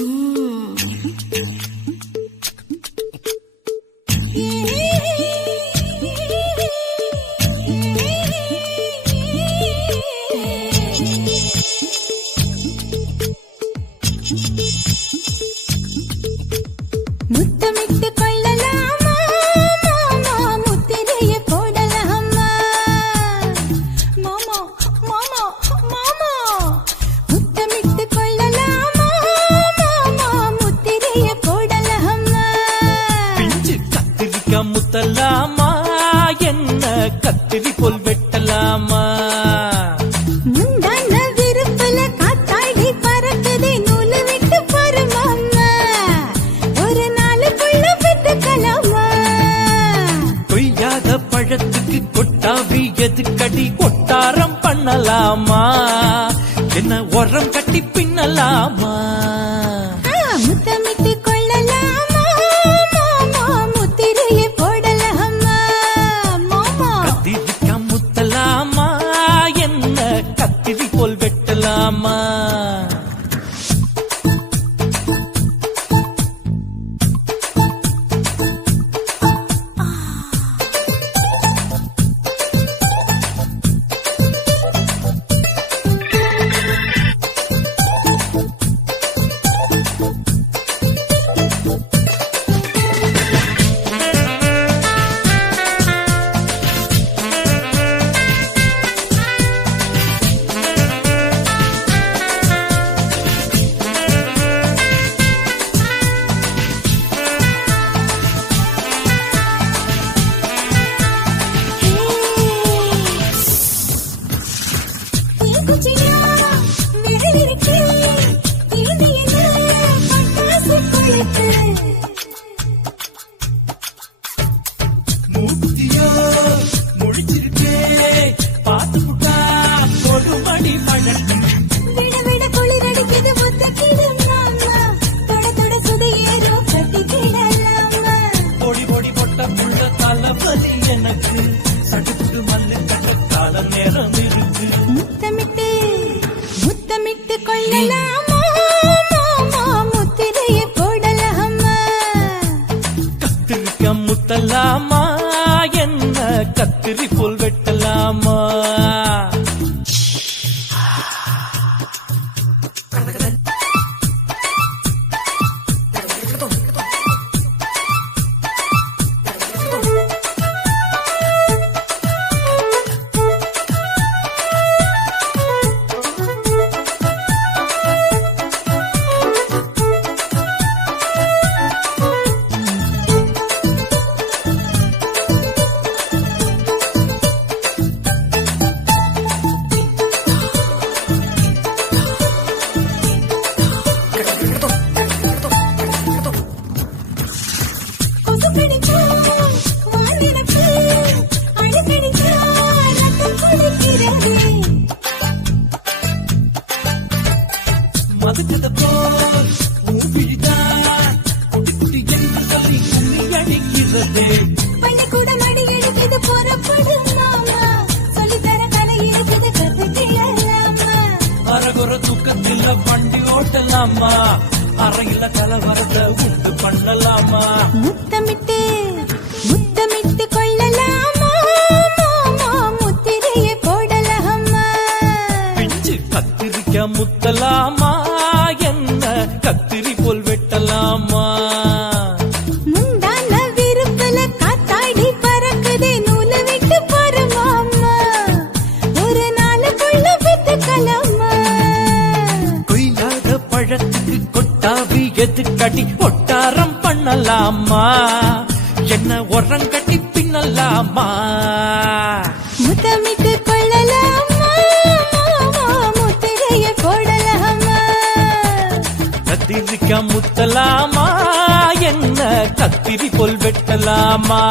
முத்தமிட்டு முத்தலாமா? என்ன கத்திரி போல் வெட்டலாமா? பழத்துக்கு கொட்டாவி எதுக்கடி கொட்டாரம் பண்ணலாமா? என்ன உரம் கட்டி பின்னலாமா? வெட்டலாமா எனக்கு சடுக்குடு மல்லு கட்ட கால நேரம் இருக்கு முத்தமிட்டு முத்தமிட்டு கொள்ளலாமா மாமா போடலாமா கத்திரிக்க முத்தலாமா? என்ன கத்திரி போல் வெட்டலாமா? மதுக்கத போல் ஊபிழிதான் குட்டி குட்டி என்று சொல்லி கும்மி அடிக்கிறது பள்ளிக்கூட மடி எடுக்குது புறப்படும் மாமா சொல்லித்தர கலை இருக்குது கத்துக்கிடலாமா அரகுற தூக்கத்தில் வண்டி ஓட்டலாமா? அறையில கலவரத்தை உண்டு பண்ணலாமா? முத்தமிட்டு வித்துக்கலாமா கொய்யாத பழத்துக்கு கொட்டாவி எதுக்கடி ஒட்டாரம் பண்ணலாமா? என்ன உரம் கட்டி பின்னலாமா? முத்தமிட்டு கொள்ளலாமா கத்திரிக்க முத்தலாமா? என்ன கத்திரி போல் வெட்டலாமா?